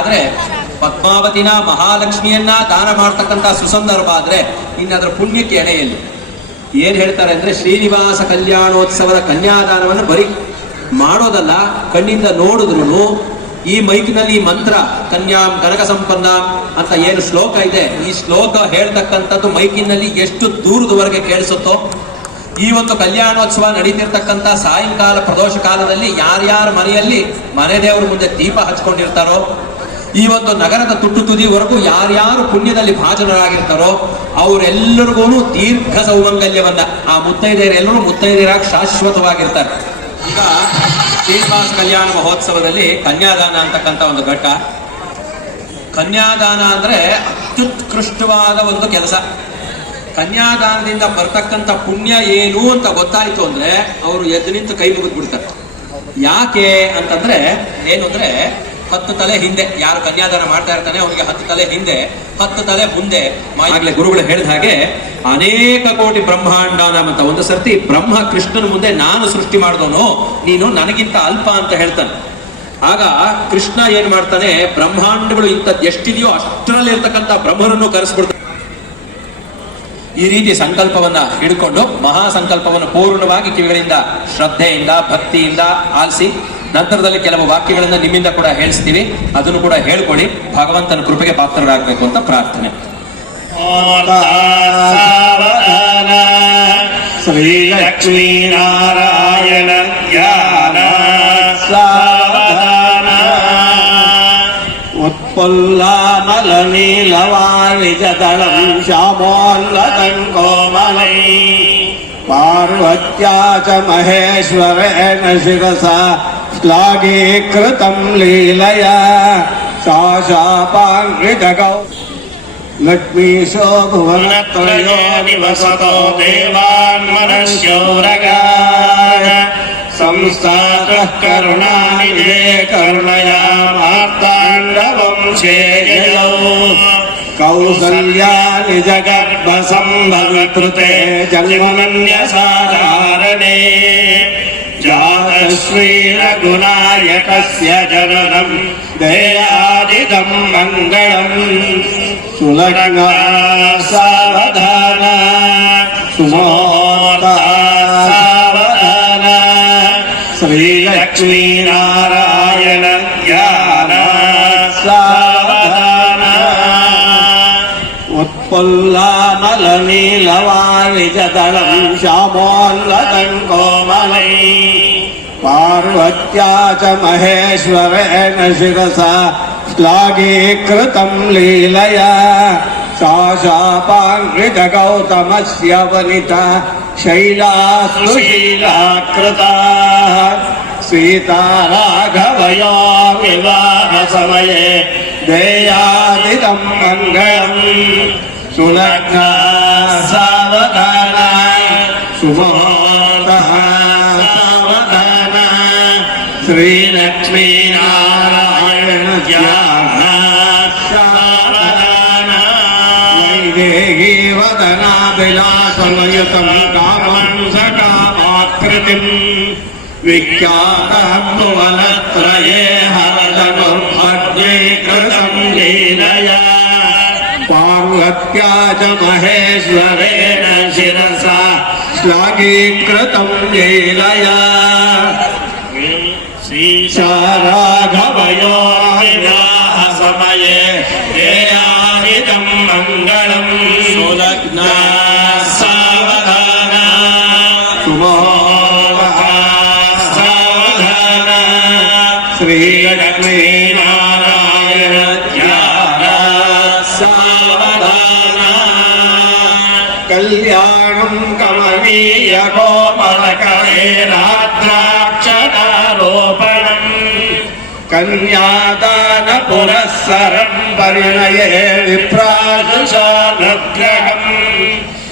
ಆದ್ರೆ ಪದ್ಮಾವತಿನ ಮಹಾಲಕ್ಷ್ಮಿಯನ್ನ ದಾನ ಮಾಡ್ತಕ್ಕಂಥ ಸುಸಂದರ್ಭ ಆದ್ರೆ ಇನ್ನದರ ಪುಣ್ಯಕ್ಕೆ ಎಣೆಯಲ್ಲಿ ಏನ್ ಹೇಳ್ತಾರೆ ಅಂದ್ರೆ ಶ್ರೀನಿವಾಸ ಕಲ್ಯಾಣೋತ್ಸವದ ಕನ್ಯಾದಾನವನ್ನು ಬರೀ ಮಾಡೋದಲ್ಲ, ಕಣ್ಣಿಂದ ನೋಡಿದ್ರು ಈ ಮೈಕ್ನಲ್ಲಿ ಈ ಮಂತ್ರ ಕನ್ಯಾಂ ಕನಕ ಸಂಪನ್ನ ಅಂತ ಏನು ಶ್ಲೋಕ ಇದೆ, ಈ ಶ್ಲೋಕ ಹೇಳ್ತಕ್ಕಂಥದ್ದು ಮೈಕಿನಲ್ಲಿ ಎಷ್ಟು ದೂರದವರೆಗೆ ಕೇಳಿಸುತ್ತೋ, ಈ ಒಂದು ಕಲ್ಯಾಣೋತ್ಸವ ನಡೀತಿರ್ತಕ್ಕಂಥ ಸಾಯಂಕಾಲ ಪ್ರದೋಷ ಕಾಲದಲ್ಲಿ ಯಾರ್ಯಾರ ಮನೆಯಲ್ಲಿ ಮನೆ ದೇವರ ಮುಂದೆ ದೀಪ ಹಚ್ಕೊಂಡಿರ್ತಾರೋ, ಈ ಒಂದು ನಗರದ ತುಟ್ಟು ತುದಿವರೆಗೂ ಯಾರ್ಯಾರು ಪುಣ್ಯದಲ್ಲಿ ಭಾಜನರಾಗಿರ್ತಾರೋ ಅವರೆಲ್ಲರಿಗೂ ದೀರ್ಘ ಸೌಮಂಗಲ್ಯವನ್ನ ಆ ಮುತ್ತೈದೆಯರೆಲ್ಲರೂ ಮುತ್ತೈದೆಯರಾಗಿ ಶಾಶ್ವತವಾಗಿರ್ತಾರೆ. ಈಗ ಶ್ರೀನಿವಾಸ ಕಲ್ಯಾಣ ಮಹೋತ್ಸವದಲ್ಲಿ ಕನ್ಯಾದಾನ ಅಂತಕ್ಕಂಥ ಒಂದು ಘಟ್ಟ. ಕನ್ಯಾದಾನ ಅಂದ್ರೆ ಅತ್ಯುತ್ಕೃಷ್ಟವಾದ ಒಂದು ಕೆಲಸ. ಕನ್ಯಾದಾನದಿಂದ ಬರ್ತಕ್ಕಂಥ ಪುಣ್ಯ ಏನು ಅಂತ ಗೊತ್ತಾಯ್ತು ಅಂದ್ರೆ ಅವರು ಎದ್ದು ನಿಂತು ಕೈ ಮುಗಿದು ಬಿಡ್ತಾರೆ. ಯಾಕೆ ಅಂತಂದ್ರೆ ಏನು ಅಂದ್ರೆ 10 ತಲೆ ಹಿಂದೆ ಯಾರು ಕನ್ಯಾದಾನ ಮಾಡ್ತಾ ಇರ್ತಾನೆ ಅವನಿಗೆ 10 ತಲೆ ಹಿಂದೆ 10 ತಲೆ ಮುಂದೆ. ಆಗ್ಲೇ ಗುರುಗಳು ಹೇಳಿದ ಹಾಗೆ ಅನೇಕ ಕೋಟಿ ಬ್ರಹ್ಮಾಂಡಾನಂ ಅಂತ ಒಂದು ಸರ್ತಿ ಬ್ರಹ್ಮ ಕೃಷ್ಣನ ಮುಂದೆ ನಾನು ಸೃಷ್ಟಿ ಮಾಡಿದವನು, ನೀನು ನನಗಿಂತ ಅಲ್ಪ ಅಂತ ಹೇಳ್ತಾನೆ. ಆಗ ಕೃಷ್ಣ ಏನ್ ಮಾಡ್ತಾನೆ, ಬ್ರಹ್ಮಾಂಡಗಳು ಇಂಥದ್ದು ಎಷ್ಟಿದೆಯೋ ಅಷ್ಟರಲ್ಲಿ ಇರ್ತಕ್ಕಂಥ ಬ್ರಹ್ಮನನ್ನು ಕರೆಸ್ಬಿಡ್ತಾನೆ. ಈ ರೀತಿ ಸಂಕಲ್ಪವನ್ನ ಹಿಡ್ಕೊಂಡು ಮಹಾ ಸಂಕಲ್ಪವನ್ನು ಪೂರ್ಣವಾಗಿ ಕಿವಿಗಳಿಂದ ಶ್ರದ್ಧೆಯಿಂದ ಭಕ್ತಿಯಿಂದ ಆಲಿಸಿ ನಂತರದಲ್ಲಿ ಕೆಲವು ವಾಕ್ಯಗಳನ್ನ ನಿಮ್ಮಿಂದ ಕೂಡ ಹೇಳಿಸ್ತೀವಿ, ಅದನ್ನು ಕೂಡ ಹೇಳ್ಕೊಳ್ಳಿ. ಭಗವಂತನ ಕೃಪೆಗೆ ಪಾತ್ರರಾಗಬೇಕು ಅಂತ ಪ್ರಾರ್ಥನೆ. ಶ್ರೀ ಲಕ್ಷ್ಮೀ ನಾರಾಯಣ ಜ್ಞಾನ ಸಾವಧಾನ ಉತ್ಪುಲ್ಲಾಮಲ ನೀಲವಾಣಿಜದಳಂ ಶ್ಯಾಮೋಲ್ಲತಂ ಕೋಮಲೈ ಪಾರ್ವತ್ಯಾ ಚ ಮಹೇಶ್ವರೇಣ ಶಿರಸಾ ಶ್ಲಾಘೀಕೃತಂ ಲೀಲಯಾ ಶಾಪಾಂಗೃತಗೌ ಲಕ್ಷ್ಮೀಶೋ ಭುವನತ್ರಯೋ ನಿವಸತೋ ದೇವಾನ್ಮನಶ್ಯೋರಗಾಯ ಸಂಸ್ಥಾತಃ ಕರುಣಾನಿಧೇ ಕರುಣಯಾ ಮಾರ್ತಾಂಡವಂಶೇ ಯಯೌ ಕೌಸಲ್ಯಾ ನಿಜಗರ್ಭ ಸಂಭವಿತೃತೆ ಜನ್ಮನ್ಯಸಾಧಾರಣೆ ಜಾತಶ್ರೀ ರಘುನಾಯಕಸ್ಯ ಜನನಂ ದೇಯಾದಿದಂ ಮಂಗಳಂ ಸುಲಗ್ನ ಸಾವಧಾನ ಸುಮೋದ ಸಾವಧಾನ ಶ್ರೀಲಕ್ಷ್ಮೀ ನಾರಾಯಣ ಜ್ಞಾನ ಸಾವಧಾನ ಉತ್ಪುಲ್ಲಾಮಲ ನೀಲವಾಣಿಜದಳಂ ಶ್ಯಾಮೋಲ್ಲತಂ ಕೋಮಲೈ ಪಾರ್ವತ್ಯಾ ಚ ಮಹೇಶ್ವರೇಣ ಶಿರಸಾ ಶ್ಲಾಘೀಕೃತಂ ಲೀಲಯಾ ಶಾಪಾಂಗೃತಗೌತಮಸ್ಯ ವನಿತಾ ಶೈಲಾಸ್ತು ಶೀಲಾಕೃತಾ ಸೀತಾರಾಘವಯೋ ವಿವಾಹ ಸಮಯೇ ದೇಯಾದಿದಂ ಮಂಗಳಂ ಸುಲಗ್ನ ಸಾವಧಾನ ಸುಮೋದಃ ಸಾವಧಾನ ಶ್ರೀಲಕ್ಷ್ಮೀ ನಾರಾಯಣ ಜ್ಞಾನ ಸಾವಧಾನ ವೈದೇಹಿ ವದನಾಭಿಲಾಷಮಯುತಂ ಕಾಮಂ ಸಕಾಮಾಕೃತಿಂ ವಿಖ್ಯಾತಃ ಭುವನತ್ರಯೇ ಹರಧನುರ್ಭಜ್ಯೀಕೃತಂ ಲೀಲಯಾ ಪಾರ್ವತ್ಯಾ ಚ ಮಹೇಶ್ವರೇಣ ಶಿರಸಾ ಶ್ಲಾಘೀಕೃತಂ ಲೀಲಯಾ ಶ್ರೀಶಾರಾಘವಯೋ ವಿವಾಹ ಸಮಯೇ ದೇಯಾದಿದಂ ಮಂಗಳಂ ಸುಲಗ್ನ ಸಾವಧಾನ ಸುಮೋದಃ ಸಾವಧಾನ ಶ್ರೀಲಕ್ಷ್ಮೀ ನಾರಾಯಣ ಜ್ಞಾನ ಸಾವಧಾನ ಕಲ್ಯಾಣಂ ಕಮನೀಯ ಕೋಮಲಕರೇ ರಾತ್ರಾಕ್ಷತಾರೋಪಣಂ ಕನ್ಯಾದಾನ ಪುರಸ್ಸರಂ ಪರಿಣಯೇ ವಿಪ್ರಾಶುಷಾನುಗ್ರಹಂ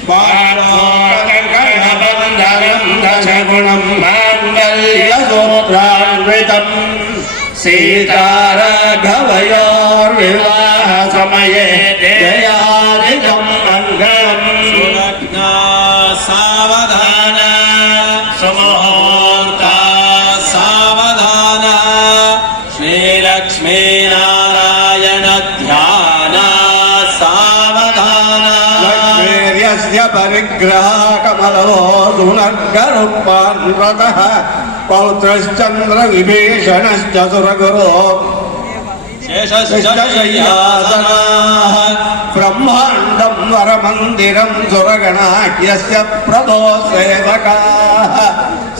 ಬಾಣೋಕರ್ಕಣಬಂಧನಂ ದಶಗುಣಂ ಮಾಂಗಲ್ಯಸೂತ್ರಾನ್ವಿತಂ ಸೀತಾರಾಘವಯೋರ್ವಿವಾಹ ಸಮಯೇ ಜಯಾದಿಜಂ ಮಂಗಳಂ ಸುಲಗ್ನ ಸಾವಧಾನ ಸುಮುಹೂರ್ತ ಸಾವಧಾನ ಶ್ರೀಲಕ್ಷ್ಮೀ ನಾರಾಯಣ यस्य परिग्रह कमलो सुनर्गरुपान्व्रतः पौत्रश्चन्द्र विभीषणश्च सुरगुरो शेषशय्यासनाः ब्रह्माण्डं वरमन्दिरं सुरगणाख्यस्य प्रदो सेवकाः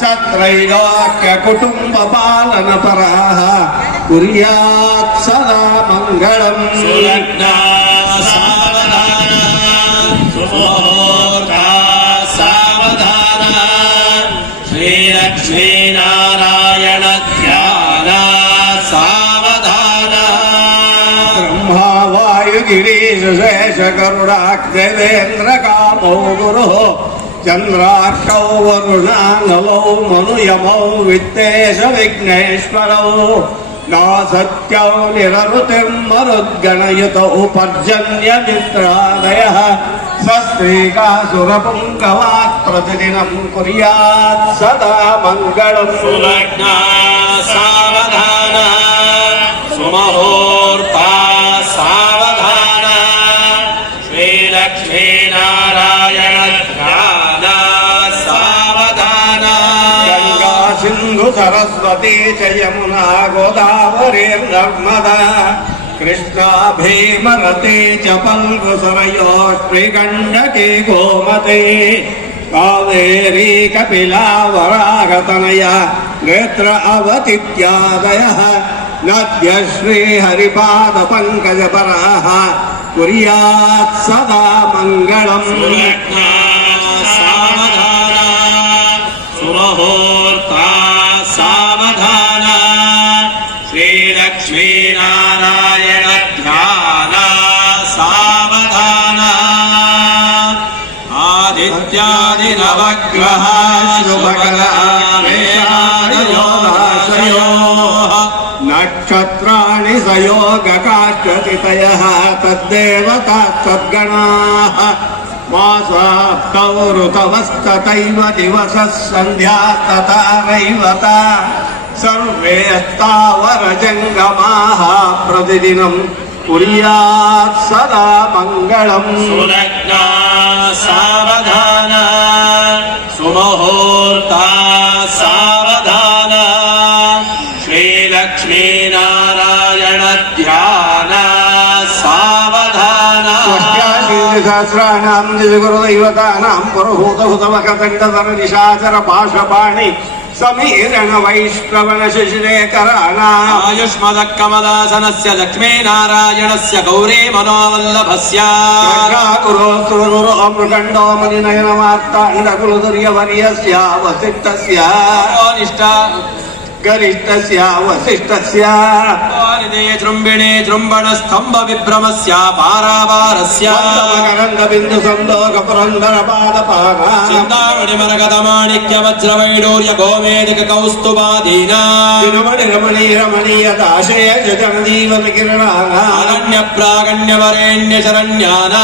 सत्रैलोक्यकुटुम्बपालनपराः कुर्यात् सदा मङ्गलम् सुलग्ना सावधाना सुमुहूर्ता सावधाना श्रीलक्ष्मीनारायण ध्याना सावधाना ब्रह्मा वायुगिरीश शेषगरुडाख्यदेन्द्रकामो गुरुः चन्द्रार्कौ वरुणानलौ मनुयमौ वित्तेश विघ्नेश्वरौ न सत्यौ निररुतिर्मरुद्गणयुतौ पर्जन्यमित्रादयः सस्त्रीकासुरपुङ्गवात् प्रतिदिनं कुर्यात् सदा मङ्गलम् सुलग्ना सावधाना सुमुहूर्ता सावधाना श्रीलक्ष्मीनारायण ध्याना सावधाना गंगा सिंधु सरस्वती च यमुना गोदावरी नर्मदा कृष्णा भीमरती च पल्गु सरयो श्रीगण्डकी गोमती कावेरी कपिला वराहतनया नेत्र अवतीत्यादयः नद्य श्रीहरिपाद पङ्कजपराः कुर्यात् सदा मङ्गलम् सुलग्ना सावधाना सुमुहूर्ता सावधाना श्रीलक्ष्मीनारायण ध्याना सावधाना आदित्यादिनवग्रह शुभकरामेषादयोदाशयोः नक्षत्राणि सयोगकाश्चतितयः तद्देवता तद्गणाः मासाप्तौ ऋतवस्तथैव दिवसः सन्ध्यास्तथा रैवता सर्वे स्थावरजङ्गमाः प्रतिदिनं कुर्यात् सदा मङ्गलम् सुलग्ना सावधाना सुमुहूर्ता सावधाना श्रीलक्ष्मीनारायण ध्याना सावधाना सहस्राणां दिविगुरुदैवतानां पुरुहूतहुतमकदण्डधरनिशाचर पाशपाणि समीरण वैश्रवण शिशिरेकराणाम् आयुष्मदकमलासनस्य लक्ष्मीनारायणस्य गौरी मनोवल्लभस्य गुरो मृगण्डो मुनिनयनमार्ताण्डकुलदुर्यवर्यस्य वसिष्ठस्य निष्ठा गरिष्ठस्य वसिष्ठस्य जृम्बिणे जृम्बण स्तंभ विभ्रमस्य पारावारस्य मकरन्द बिन्दु सन्दोक पुरन्दर पादपाना चिन्तामणि मरकत माणिक्य वज्र वैडूर्य गोमेदिक कौस्तुभादीना रमणीय दाशय जन जीवन किरणाना अरण्य प्रागण्य वरेण्य शरण्याना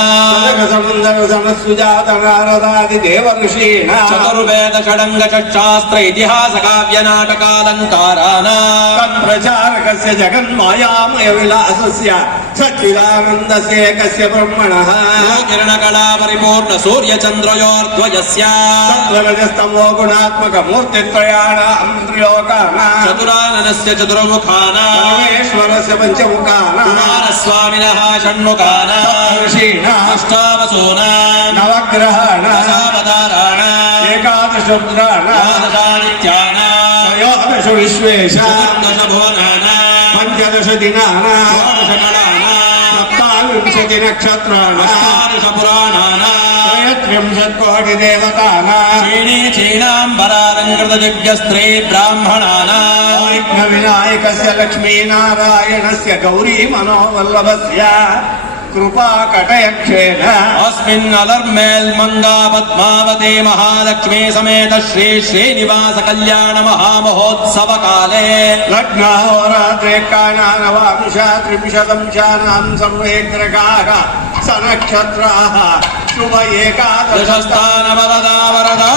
समुन्दर समस्विजात नारदादि देव ऋषीणा चतुर्वेद षडंग शास्त्र इतिहास काव्य नाटकालंकाराना तत्प्रचारकस्य जगन्मायामय विलासस्य सच्चिदानन्दस्य एकस्य ब्रह्मणः किरणकला परिपूर्ण सूर्य चन्द्रयोर्द्वयस्य सत्त्वरजस्तमो गुणात्मक मूर्तित्रयाणां त्रिलोकानां चतुराननस्य चतुर्मुखानां परमेश्वरस्य पञ्चमुखानां कुमारस्वामिनः षण्मुखानां ऋषीणां अष्टावसूनां नवग्रहाणां दशावताराणां एकादशरुद्राणां द्वादशादित्यानां त्रयोदश विश्वेशां चतुर्दशभुवनानां पञ्चदश दिनानां षोडशकलानां सप्ताविंशति नक्षत्राणां अष्टादशपुराणानां त्रयस्त्रिंशत्कोटिदेवतानां क्षीणाम्बरालङ्कृत दिव्यस्त्री ब्राह्मणानां विघ्नविनायकस्य लक्ष्मीनारायणस्य गौरी मनोवल्लभस्य कृपाकटयक्षेण अस्मिन् अलर्मेल्मङ्गा पद्मावती महालक्ष्मी समेत श्री श्रीनिवास कल्याण महामहोत्सव काले लग्नाहोरात्रे कानानवांशा त्रिंशदंशानां सर्वे ग्रहाः सनक्षत्राः शुभ एकादश दशस्थानवरदा वरदा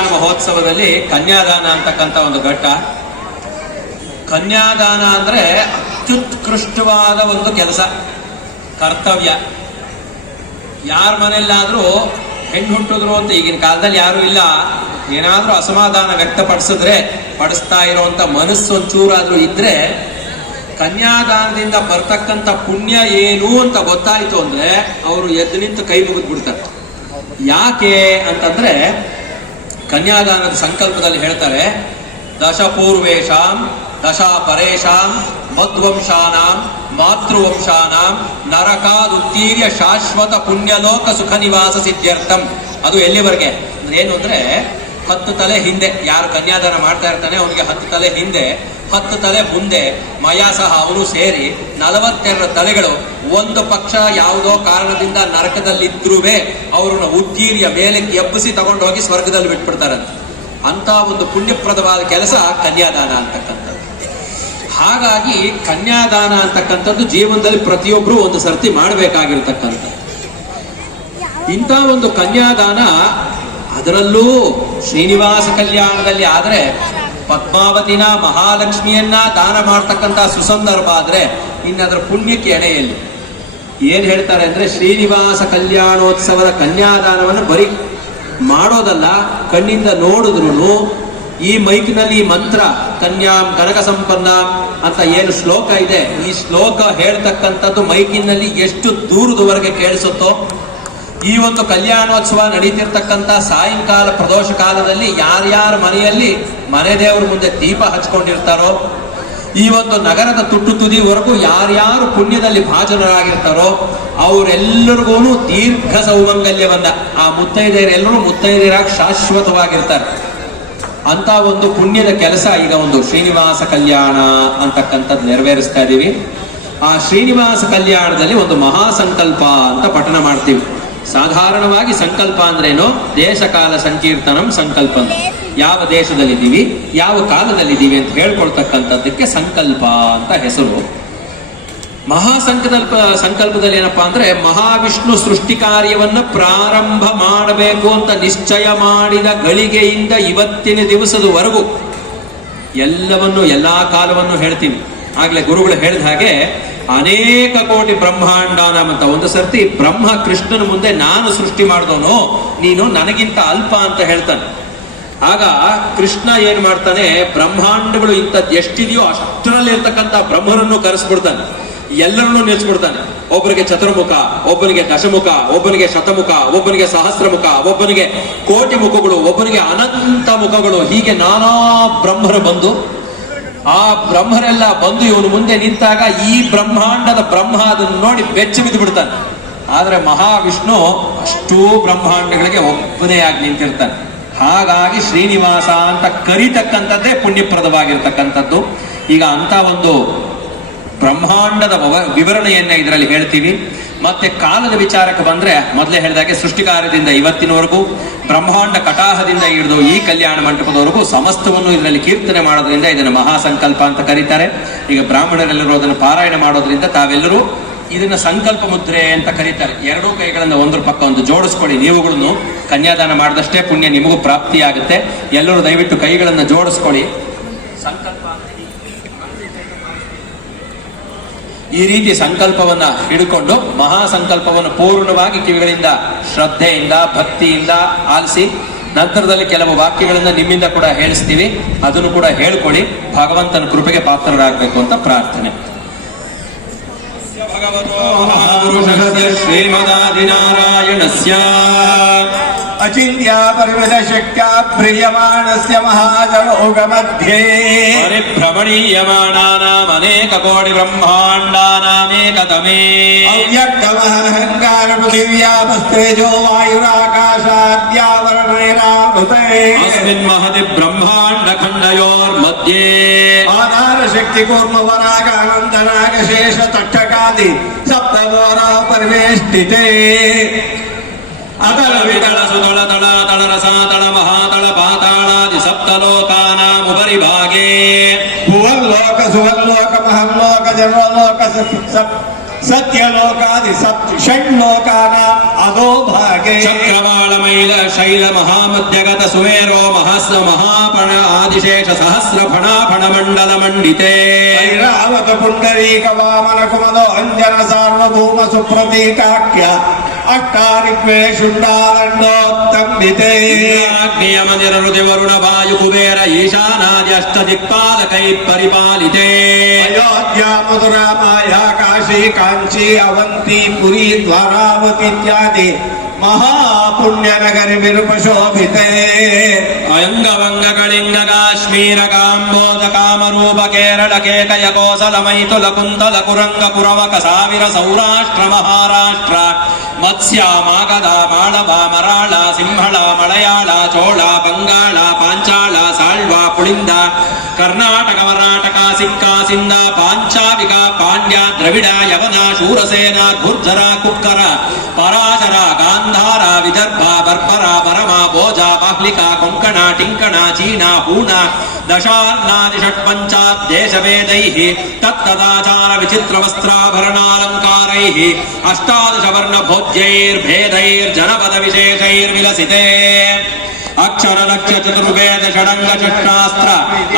ಕಲ್ಯಾಣ ಮಹೋತ್ಸವದಲ್ಲಿ ಕನ್ಯಾದಾನ ಅಂತಕ್ಕಂಥ ಒಂದು ಘಟ್ಟ. ಕನ್ಯಾದಾನ ಅಂದ್ರೆ ಅತ್ಯುತ್ಕೃಷ್ಟವಾದ ಒಂದು ಕೆಲಸ, ಕರ್ತವ್ಯ. ಯಾರ ಮನೆಯಲ್ಲಾದ್ರೂ ಹೆಣ್ಣು ಹುಟ್ಟಿದ್ರು ಅಂತ ಈಗಿನ ಕಾಲದಲ್ಲಿ ಯಾರು ಇಲ್ಲ, ಏನಾದ್ರೂ ಅಸಮಾಧಾನ ವ್ಯಕ್ತಪಡಿಸಿದ್ರೆ ಪಡಿಸ್ತಾ ಇರುವಂತ ಮನಸ್ಸು ಒಂಚೂರಾದ್ರೂ ಇದ್ರೆ ಕನ್ಯಾದಾನದಿಂದ ಬರ್ತಕ್ಕಂಥ ಪುಣ್ಯ ಏನು ಅಂತ ಗೊತ್ತಾಯ್ತು ಅಂದ್ರೆ ಅವರು ಎದ್ದು ನಿಂತು ಕೈ ಮುಗಿದು ಬಿಡ್ತಾರೆ. ಯಾಕೆ ಅಂತಂದ್ರೆ ಕನ್ಯಾದಾನದ ಸಂಕಲ್ಪದಲ್ಲಿ ಹೇಳ್ತಾರೆ, ದಶಪೂರ್ವೇಶಾಂ ದಶ ಪರೇಶಾಂ ಮಧ್ವಂಶಾನಾಂ ಮಾತೃವಂಶಾನಾಂ ನರಕಾದುತ್ತೀರ್ಯ ಶಾಶ್ವತ ಪುಣ್ಯಲೋಕ ಸುಖ ನಿವಾಸ ಸಿದ್ಧ್ಯರ್ಥಂ. ಅದು ಎಲ್ಲಿವರೆಗೆ ಅಂದ್ರೆ ಏನು ಅಂದ್ರೆ 10 ತಲೆ ಹಿಂದೆ ಯಾರು ಕನ್ಯಾದಾನ ಮಾಡ್ತಾ ಇರ್ತಾನೆ ಅವನಿಗೆ 10 ತಲೆ ಹಿಂದೆ 10 ತಲೆ ಮುಂದೆ ಮಯ ಸಹ ಅವನು ಸೇರಿ 42 ತಲೆಗಳು ಒಂದು ಪಕ್ಷ ಯಾವುದೋ ಕಾರಣದಿಂದ ನರಕದಲ್ಲಿದ್ರುವೆ ಅವ್ರನ್ನ ಉದ್ದೀರ್ಯ ಮೇಲೆ ಎಬ್ಬಿಸಿ ತಗೊಂಡು ಹೋಗಿ ಸ್ವರ್ಗದಲ್ಲಿ ಬಿಟ್ಬಿಡ್ತಾರಂತೆ. ಅಂತ ಒಂದು ಪುಣ್ಯಪ್ರದವಾದ ಕೆಲಸ ಕನ್ಯಾದಾನ ಅಂತಕ್ಕಂಥದ್ದು. ಹಾಗಾಗಿ ಕನ್ಯಾದಾನ ಅಂತಕ್ಕಂಥದ್ದು ಜೀವನದಲ್ಲಿ ಪ್ರತಿಯೊಬ್ರು ಒಂದು ಸರ್ತಿ ಮಾಡಬೇಕಾಗಿರ್ತಕ್ಕಂಥ ಇಂಥ ಒಂದು ಕನ್ಯಾದಾನ. ಅದರಲ್ಲೂ ಶ್ರೀನಿವಾಸ ಕಲ್ಯಾಣದಲ್ಲಿ ಆದ್ರೆ ಪದ್ಮಾವತಿನ ಮಹಾಲಕ್ಷ್ಮಿಯನ್ನ ದಾನ ಮಾಡ್ತಕ್ಕಂಥ ಸುಸಂದರ್ಭ ಆದ್ರೆ ಇನ್ನದರ ಪುಣ್ಯಕ್ಕೆ ಎಣೆಯಲ್ಲಿ ಏನ್ ಹೇಳ್ತಾರೆ ಅಂದ್ರೆ, ಶ್ರೀನಿವಾಸ ಕಲ್ಯಾಣೋತ್ಸವದ ಕನ್ಯಾದಾನವನ್ನು ಬರೀ ಮಾಡೋದಲ್ಲ, ಕಣ್ಣಿಂದ ನೋಡಿದ್ರು ಈ ಮೈಕ್ನಲ್ಲಿ ಈ ಮಂತ್ರ ಕನ್ಯಾಂ ಕನಕ ಸಂಪನ್ನ ಅಂತ ಏನು ಶ್ಲೋಕ ಇದೆ, ಈ ಶ್ಲೋಕ ಹೇಳ್ತಕ್ಕಂಥದ್ದು ಮೈಕಿನಲ್ಲಿ ಎಷ್ಟು ದೂರದವರೆಗೆ ಕೇಳಿಸುತ್ತೋ, ಈ ಒಂದು ಕಲ್ಯಾಣೋತ್ಸವ ನಡೀತಿರ್ತಕ್ಕಂಥ ಸಾಯಂಕಾಲ ಪ್ರದೋಷ ಕಾಲದಲ್ಲಿ ಯಾರ್ಯಾರ ಮನೆಯಲ್ಲಿ ಮನೆ ದೇವರ ಮುಂದೆ ದೀಪ ಹಚ್ಕೊಂಡಿರ್ತಾರೋ, ಈ ಒಂದು ನಗರದ ತುಟ್ಟು ತುದಿವರೆಗೂ ಯಾರ್ಯಾರು ಪುಣ್ಯದಲ್ಲಿ ಭಾಜನರಾಗಿರ್ತಾರೋ ಅವರೆಲ್ಲರಿಗೂ ದೀರ್ಘ ಸೌಮಂಗಲ್ಯವನ್ನ, ಆ ಮುತ್ತೈದೆಯರೆಲ್ಲರೂ ಮುತ್ತೈದೆಯರಾಗಿ ಶಾಶ್ವತವಾಗಿರ್ತಾರೆ. ಅಂತ ಒಂದು ಪುಣ್ಯದ ಕೆಲಸ ಈಗ ಒಂದು ಶ್ರೀನಿವಾಸ ಕಲ್ಯಾಣ ಅಂತಕ್ಕಂಥದ್ದು ನೆರವೇರಿಸ್ತಾ ಇದ್ದೀವಿ. ಆ ಶ್ರೀನಿವಾಸ ಕಲ್ಯಾಣದಲ್ಲಿ ಒಂದು ಮಹಾಸಂಕಲ್ಪ ಅಂತ ಪಠಣ ಮಾಡ್ತೀವಿ. ಸಾಧಾರಣವಾಗಿ ಸಂಕಲ್ಪ ಅಂದ್ರೇನು, ದೇಶ ಕಾಲ ಸಂಕೀರ್ತನಂ ಸಂಕಲ್ಪಂ. ಯಾವ ದೇಶದಲ್ಲಿದ್ದೀವಿ, ಯಾವ ಕಾಲದಲ್ಲಿದ್ದೀವಿ ಅಂತ ಹೇಳ್ಕೊಳ್ತಕ್ಕಂಥದ್ದಕ್ಕೆ ಸಂಕಲ್ಪ ಅಂತ ಹೆಸರು. ಸಂಕಲ್ಪದಲ್ಲಿ ಏನಪ್ಪಾ ಅಂದ್ರೆ, ಮಹಾವಿಷ್ಣು ಸೃಷ್ಟಿ ಕಾರ್ಯವನ್ನು ಪ್ರಾರಂಭ ಮಾಡಬೇಕು ಅಂತ ನಿಶ್ಚಯ ಮಾಡಿದ ಗಳಿಗೆಯಿಂದ ಇವತ್ತಿನ ದಿವಸದವರೆಗೂ ಎಲ್ಲವನ್ನು ಎಲ್ಲಾ ಕಾಲವನ್ನು ಹೇಳ್ತೀನಿ. ಆಗ್ಲೇ ಗುರುಗಳು ಹೇಳಿದ ಹಾಗೆ ಅನೇಕ ಕೋಟಿ ಬ್ರಹ್ಮಾಂಡಾನಂ ಅಂತ ಒಂದು ಸರ್ತಿ ಬ್ರಹ್ಮ ಕೃಷ್ಣನ ಮುಂದೆ ನಾನು ಸೃಷ್ಟಿ ಮಾಡಿದವನು, ನೀನು ನನಗಿಂತ ಅಲ್ಪ ಅಂತ ಹೇಳ್ತಾನೆ. ಆಗ ಕೃಷ್ಣ ಏನ್ ಮಾಡ್ತಾನೆ, ಬ್ರಹ್ಮಾಂಡಗಳು ಇಂಥದ್ದು ಎಷ್ಟಿದೆಯೋ ಅಷ್ಟರಲ್ಲಿ ಇರ್ತಕ್ಕಂಥ ಬ್ರಹ್ಮರನ್ನು ಕರೆಸ್ಬಿಡ್ತಾನೆ, ಎಲ್ಲರನ್ನೂ ನಿಲ್ಸ್ಬಿಡ್ತಾನೆ. ಒಬ್ಬನಿಗೆ ಚತುರ್ಮುಖ, ಒಬ್ಬನಿಗೆ ದಶಮುಖ, ಒಬ್ಬನಿಗೆ ಶತಮುಖ, ಒಬ್ಬನಿಗೆ ಸಹಸ್ರಮುಖ, ಒಬ್ಬನಿಗೆ ಕೋಟಿ ಮುಖಗಳು, ಒಬ್ಬನಿಗೆ ಅನಂತ ಮುಖಗಳು, ಹೀಗೆ ನಾನಾ ಬ್ರಹ್ಮರು ಬಂದು ಆ ಬ್ರಹ್ಮರೆಲ್ಲ ಬಂದು ಇವನು ಮುಂದೆ ನಿಂತಾಗ ಈ ಬ್ರಹ್ಮಾಂಡದ ಬ್ರಹ್ಮ ಅದನ್ನು ನೋಡಿ ಬೆಚ್ಚಿ ಬಿದ್ದು ಬಿಡ್ತಾನೆ. ಆದ್ರೆ ಮಹಾವಿಷ್ಣು ಅಷ್ಟೂ ಬ್ರಹ್ಮಾಂಡಗಳಿಗೆ ಒಬ್ಬನೇ ಆಗಿ ನಿಂತಿರ್ತಾನೆ. ಹಾಗಾಗಿ ಶ್ರೀನಿವಾಸ ಅಂತ ಕರೀತಕ್ಕಂಥದ್ದೇ ಪುಣ್ಯಪ್ರದವಾಗಿರ್ತಕ್ಕಂಥದ್ದು. ಈಗ ಅಂತ ಒಂದು ಬ್ರಹ್ಮಾಂಡದ ವಿವರಣೆಯನ್ನ ಇದರಲ್ಲಿ ಹೇಳ್ತೀವಿ. ಮತ್ತೆ ಕಾಲದ ವಿಚಾರಕ್ಕೆ ಬಂದ್ರೆ, ಮೊದಲೇ ಹೇಳಿದಾಗೆ ಸೃಷ್ಟಿ ಕಾರ್ಯದಿಂದ ಇವತ್ತಿನವರೆಗೂ ಬ್ರಹ್ಮಾಂಡ ಕಟಾಹದಿಂದ ಹಿಡಿದು ಈ ಕಲ್ಯಾಣ ಮಂಟಪದವರೆಗೂ ಸಮಸ್ತವನ್ನು ಇದರಲ್ಲಿ ಕೀರ್ತನೆ ಮಾಡೋದ್ರಿಂದ ಇದನ್ನು ಮಹಾಸಂಕಲ್ಪ ಅಂತ ಕರೀತಾರೆ. ಈಗ ಬ್ರಾಹ್ಮಣರೆಲ್ಲರೂ ಅದನ್ನು ಪಾರಾಯಣ ಮಾಡೋದ್ರಿಂದ ತಾವೆಲ್ಲರೂ ಇದನ್ನ ಸಂಕಲ್ಪ ಮುದ್ರೆ ಅಂತ ಕರೀತಾರೆ. ಎರಡೂ ಕೈಗಳನ್ನ ಒಂದ್ರ ಪಕ್ಕ ಒಂದು ಜೋಡಿಸ್ಕೊಳ್ಳಿ. ನೀವುಗಳನ್ನು ಕನ್ಯಾದಾನ ಮಾಡಿದಷ್ಟೇ ಪುಣ್ಯ ನಿಮಗೂ ಪ್ರಾಪ್ತಿಯಾಗುತ್ತೆ. ಎಲ್ಲರೂ ದಯವಿಟ್ಟು ಕೈಗಳನ್ನ ಜೋಡಿಸ್ಕೊಳ್ಳಿ. ಸಂಕಲ್ಪ ಈ ರೀತಿ ಸಂಕಲ್ಪವನ್ನ ಹಿಡ್ಕೊಂಡು ಮಹಾಸಂಕಲ್ಪವನ್ನು ಪೂರ್ಣವಾಗಿ ಕಿವಿಗಳಿಂದ ಶ್ರದ್ಧೆಯಿಂದ ಭಕ್ತಿಯಿಂದ ಆಲಿಸಿ, ನಂತರದಲ್ಲಿ ಕೆಲವು ವಾಕ್ಯಗಳನ್ನ ನಿಮ್ಮಿಂದ ಕೂಡ ಹೇಳಿಸ್ತೀವಿ, ಅದನ್ನು ಕೂಡ ಹೇಳ್ಕೊಳ್ಳಿ. ಭಗವಂತನ ಕೃಪೆಗೆ ಪಾತ್ರರಾಗಬೇಕು ಅಂತ ಪ್ರಾರ್ಥನೆ. ಭಗವತೋ ಮಹಾಪುರುಷಸ್ಯ ಶ್ರೀಮದಾದಿನಾರಾಯಣಸ್ಯ ಅಚಿಂತ್ಯ ಪರಿಮಿತ ಶಕ್ತ್ಯ ಪ್ರಿಯಮಾಣಸ್ಯ ಮಹಾಜಲೋಕ ಮಧ್ಯೆ ಪರಿಭ್ರಮಣೀಯಮಾನಾನಾಂ ಅನೇಕ ಕೋಟಿ ಬ್ರಹ್ಮಾಂಡಾನಾಮೇಕತಮೇ ಅವ್ಯಕ್ತಮಹಂಕಾರ ಪೃಥಿವ್ಯಾಪಸ್ತೇಜೋ ವಾಯುರಾಕಾಶಾದ್ಯಾವರಣೈರಾವೃತೇ ಅಸ್ಮಿನ್ ಮಹತಿ ಬ್ರಹ್ಮಾಂಡ ಖಂಡಯೋರ್ಮಧ್ಯೆ ಆಧಾರ ಶಕ್ತಿ ಕೂರ್ಮ ವರಾಗ ಅನಂತನಾಗ ಶೇಷ ತಟ್ಟಕಾದಿ ಸಪ್ತವೋರ ಪರಿವೇಷ್ಟಿತೇ ಅತಳ ವಿತಳ ಸುತಳ ತಳ ತಳರಸ ತಳ ಮಹಾತಳ ಪಾತಾಳಾದಿ ಸಪ್ತಲೋಕಾನಾಮುಪರಿ ಭಾಗೇ ಭುವಲ್ಲೋಕ ಸುವಲ್ಲೋಕ ಮಹಲ್ಲೋಕ ಜನ್ಮಲೋಕ सत्यलोकादि षण्लोकानाम् अधोभागे चक्रवाळमैल शैल महामध्यगत सुमेरो महस्र महापण आदिशेष सहस्र फणाफण मंडल मंडिते ऐरावत पुंडरीक वामन कुमदो अंजन सार्वभौम सुप्रतीकाख्य अट्टारिक्वे शुंडादंडोत्तंबिते अग्नियमनिरुति वरुण वायु कुबेर ईशानादि अष्टदिक्पालकै परिपालिते अयोध्या मधुरा माया काशी कांची अवंती पुरी द्वारावती इत्यादि महापुण्य नगरी विरूपशोभिते अयंगवंग कलिंग काश्मीर काम्बोज कामरूप केरल केकय कोसल मैथुल कुंतल कुरंग कुरवक साविर सौराष्ट्र महाराष्ट्र मत्स्य मागध माळव मराळ सिंहळ मलयाळ चोळ बंगाळ पांचाळ साಳ್ವ पुलिंद कर्नाटक कर्नाटक सिक्का सिंध पांचालिक पांड्य द्रविड यवन शूरसेन गुर्जर कुक्कर पराशर गांधार विदर्भ बर्बर बरमा भोज बाह्लिका कोंकण टिंकण चीना हूण दशार्णादिषट्पञ्चाद्देशवेदैः तत्तदाचार विचित्रवस्त्राभरणालङ्कारैः अष्टादशवर्णभोज्यैर्भेदैर्जनपदविशेषैर्विलसिते अक्षर लक्ष चतुर्वेद षडंग षट्शास्त्र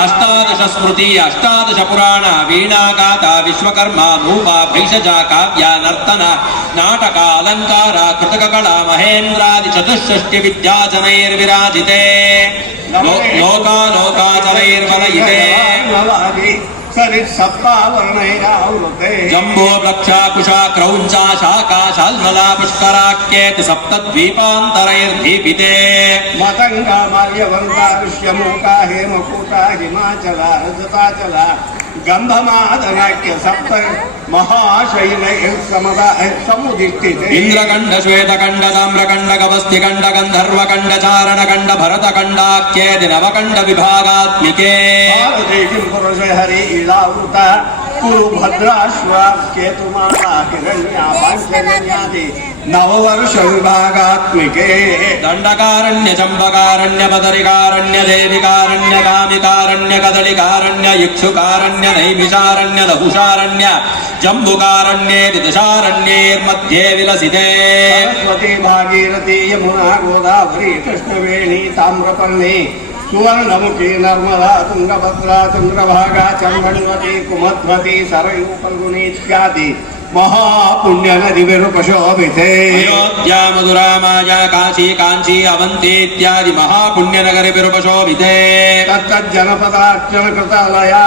अष्टादश स्मृति अष्टादश पुराण वीणा गाथा विश्वकर्मा धूपा भैषज काव्य नर्तन नाटक अलंकार कृतक कला महेन्द्रादि चतुष्षष्टि विद्याजनैर्विराजिते लोकालोकाचरैर्बलयिते सरित् सप्तावर्णैरावृते जम्बो वृक्षा कुशा क्रौञ्चा शाखा शाल्मला पुष्कराख्येति सप्तद्वीपान्तरैर्दीपिते मतंगा माल्यवंता ऋष्यमूका हेमकूटा हिमाचला रजताचला गंधमादनाख्य सप्त महाशैलैर्समुदिष्टिते इंद्रकंड श्वेतकंड ताम्रकंड गवस्तिकंड गंधर्वकंड चारणकंड भरतकंडाख्येति नवकंड विभागात्मिके भारते किं पुरुष हरि इलावृता कुरु भद्राश्व केतुमाला हिरण्या पांचजन्यादि नववर्ष विभागात्मिके दंडकारण्य चंपकारण्य बदरिकारण्य देविकारण्य कामिकारण्य कदलिकारण्य इक्षुकारण्य नैमिषारण्य लघुषारण्य जम्बुकारण्ये दशारण्येर्मध्ये विलसिते सरस्वती भागीरथी यमुना गोदावरी कृष्णवेणी ताम्रपर्णी सुवर्णमुखी नर्मदा तुंगभद्रा चंद्रभागा चंबन्वती कुमध्वती सरयू फल्गुनी इत्यादि महापुण्य नदी विरूपशोभिते अयोध्या मधुरा माया काशी कांची अवंती इत्यादि महापुण्य नगरी विरूपशोभिते तत्तज्जनपदार्चन कृतालया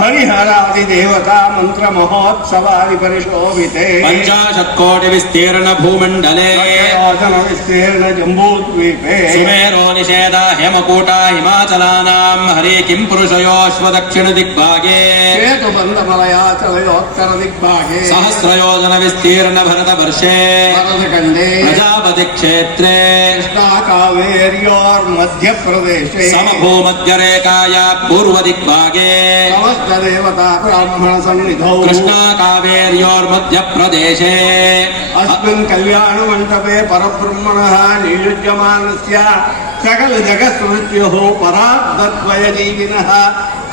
हरिहरादि देवता मंत्र महोत्सवादि परिशोभिते पंचाशत्कोटि विस्तीर्ण भूमंडले विस्तीर्ण जम्बूद्वीपे सुमेरो निषेध हेमकूट हिमाचलानां हरि किं पुरुषयोश्व दक्षिण दिग्भागे श्वेतबन्धमलयाचलयोत्तर दिग्भागे सहस्रयोजन विस्तीर्ण भरतवर्षे भरतखण्डे प्रजापति क्षेत्रे कृष्णा कावेर्योर्मध्य प्रदेशे समभूमध्यरेखाया पूर्व दिग्भागे समस्त देवता ब्राह्मण सन्निधौ कृष्णा कावेर्योर्मध्य प्रदेशे अस्मिन् कल्याण मंडपे परब्रह्मणः नियुज्यमानस्य सकल जगत्सृत्योः परार्धद्वय जीविनः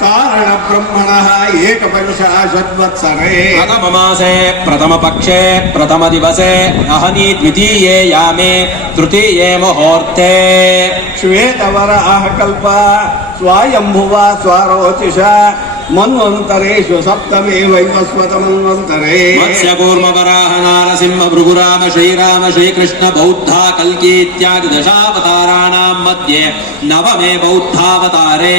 कारण ब्रह्मणः एकपञ्चाशद्वत्सरे प्रथम मासे प्रथम पक्षे प्रथम दिवसे अहनी द्वितीये यामे तृतीये मुहूर्ते श्वेतवराह कल्पा स्वायंभुवा स्वारोचिषा मन्वन्तरेषु सप्तमे वैवस्वतमन्वन्तरे मत्स्य कूर्म वराह नारसिंह भृगुराम श्रीराम श्रीकृष्ण बौद्धा कल्की इत्यादि दशावताराणां मध्ये नवमे बौद्धावतारे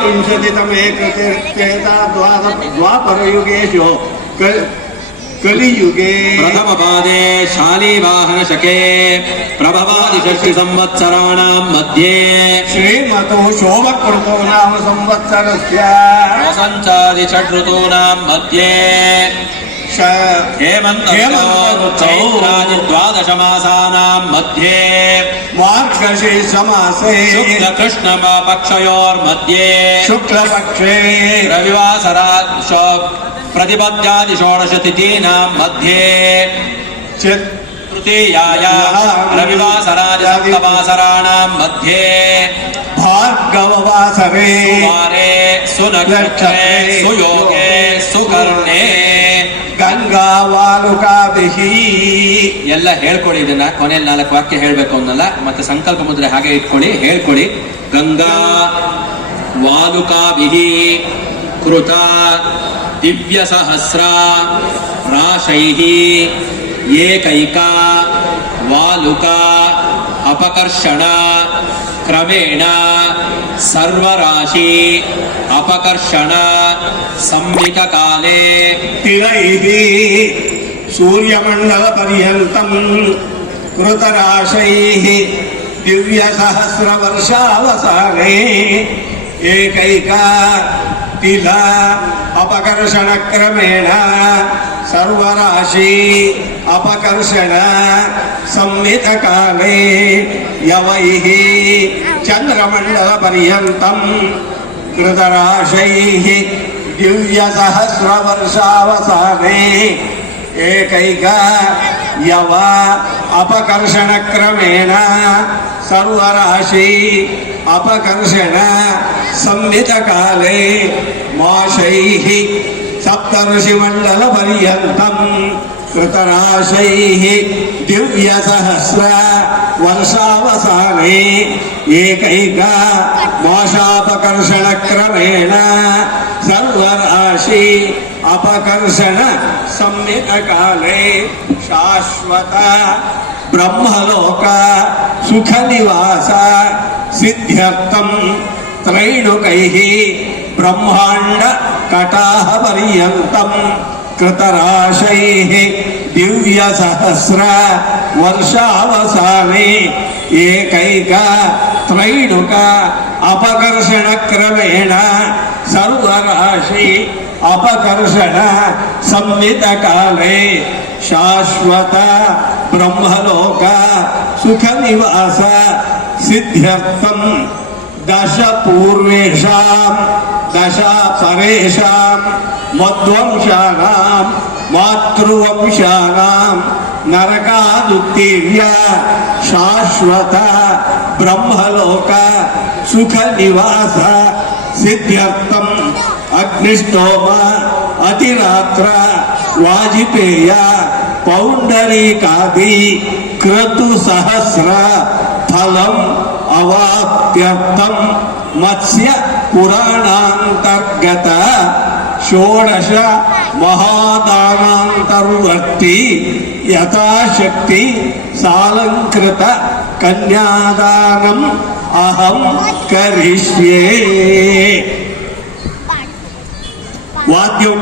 विंशतितमे कृतेर्चेता द्वापरयुगेषु कलियुगे प्रथम पादे शालीवाहन शके प्रभवादि षष्टि संवत्सराणां मध्ये श्रीमतो शोभकृतो नाम संवत्सरस्य वसन्तादि षड् ऋतूनां मध्ये हेमन्त चैत्रादि द्वादश मासानां मध्ये मार्गशीर्ष मासे शुक्ल कृष्ण पक्षयोर्मध्ये शुक्लपक्षे रविवासरा प्रतिपद्यादि षोडश तिथीनां मध्ये तृतीयायां रविवासरादि सप्तवासराणां मध्ये भार्गववासरे सुवारे सुनक्षत्रे सुयोगे सुकर्णे गंगा ವಾಲುಕಾಭಿಹಿ. ಎಲ್ಲ ಹೇಳ್ಕೊಡಿ ಇದನ್ನ, ಕೊನೆಯಲ್ಲಿ 4 ವಾಕ್ಯ ಹೇಳ್ಬೇಕು ಅನ್ನಲ್ಲ. ಮತ್ತೆ ಸಂಕಲ್ಪ ಮುದ್ರೆ ಹಾಗೆ ಇಟ್ಕೊಳ್ಳಿ, ಹೇಳ್ಕೊಡಿ. ಗಂಗಾ ವಾಲುಕಾಭಿಹಿ ಕೃತ ದಿವ್ಯ ಸಹಸ್ರ ರಾಶೈಹಿ ಏಕೈಕ ವಾಲುಕ ಅಪಕರ್ಷಣ ಕ್ರಮೇಣ ಸರ್ವರಾಶಿ ಅಪಕರ್ಷಣ ಸಂಹಿತ ಕಾಲೇ ತಿರೈಹಿ ಸೂರ್ಯಮಂಡಲ ಪರ್ಯಂತಂ ಕೃತರಾಶೈಹಿ ದಿವ್ಯ ಸಹಸ್ರ ವರ್ಷಾವಸಾನೆ ಏಕೈಕ ತಿಲ ಅಪಕರ್ಷಣ ಕ್ರಮೇಣ ಸರ್ವರಾಶಿ ಅಪಕರ್ಷಣ ಸಂಹಿತ ಕಾಲೇ ಯವೈಹಿ ಚಂದ್ರಮಂಡಲ ಪರ್ಯಂತಂ ಕೃತರಾಶೈಃ ದಿವ್ಯ ಸಹಸ್ರ ವರ್ಷಾವಸಾನೆ ಏಕೈಕ ಯವ ಅಪಕರ್ಷಣ ಕ್ರಮೇಣ ಸರ್ವರಾಶಿ ಅಪಕರ್ಷಣ ಸಂಹಿತ ಕಾಲೇ ಮಾಶೈಃ ಸಪ್ತರ್ಷಿಮಂಡಲ ಪರ್ಯಂತಂ ಕೃತರಾಶೈಃ ದಿವ್ಯ ಸಹಸ್ರ ವರ್ಷಾವಸಾನೆ ಏಕೈಕ ಮೋಷಾಪಕರ್ಷಣ ಕ್ರಮೇಣ ಸರ್ವರಾಶಿ ಅಪಕರ್ಷಣ ಸಂಹಿತ ಕಾಲೇ ಶಾಶ್ವತ ಬ್ರಹ್ಮಲೋಕ ಸುಖ ನಿವಾಸ ಸಿದ್ಧ್ಯರ್ಥಂ ತ್ರೈಣುಕೈಃ ಬ್ರಹ್ಮಾಂಡ ಕಟಾಹ ಪರ್ಯಂತಂ ಕೃತರಾಶೈಃ ದಿವ್ಯ ಸಹಸ್ರ ವರ್ಷಾವಸಾನೆ ಏಕೈಕ ತ್ರೈಣುಕ ಅಪಕರ್ಷಣ ಕ್ರಮೇಣ ಸರ್ವರಾಶಿ ಅಪಕರ್ಷಣ ಸಂಹಿತ ಕಾಲೇ ಶಾಶ್ವತ ಬ್ರಹ್ಮಲೋಕ ಸುಖ ನಿವಾಸ ಸಿದ್ಧ್ಯರ್ಥಂ ದಶ ಪೂರ್ವೇಷಾಂ ದಶ ಪರೇಷಾಂ ಮಧ್ವಂಶಾನಾಂ ಮಾತೃವಂಶಾನಾಂ ನರಕಾದುತ್ತೀರ್ಯ ಶಾಶ್ವತ ಬ್ರಹ್ಮಲೋಕ ಸುಖ ನಿವಾಸ ಸಿದ್ಧ್ಯರ್ಥಂ ಅಗ್ನಿಸ್ತೋಮ ಅತಿರಾತ್ರ ವಾಜಿಪೇಯ ಪೌಂಡರೀಕಾದಿ ಕ್ರತು ಸಹಸ್ರ ಫಲಂ ಅವಾಪ್ತ್ಯರ್ಥಂ ಮತ್ಸ್ಯ ಪುರಾಣಾಂತರ್ಗತ ಷೋಡಶ ಮಹಾದಾನಾಂತರ್ವರ್ತಿ ಯಥಾಶಕ್ತಿ ಸಾಲಂಕೃತ ಕನ್ಯಾದಾನಂ ಅಹಂ ಕರಿಷ್ಯೇ. ವಾದ್ಯಂ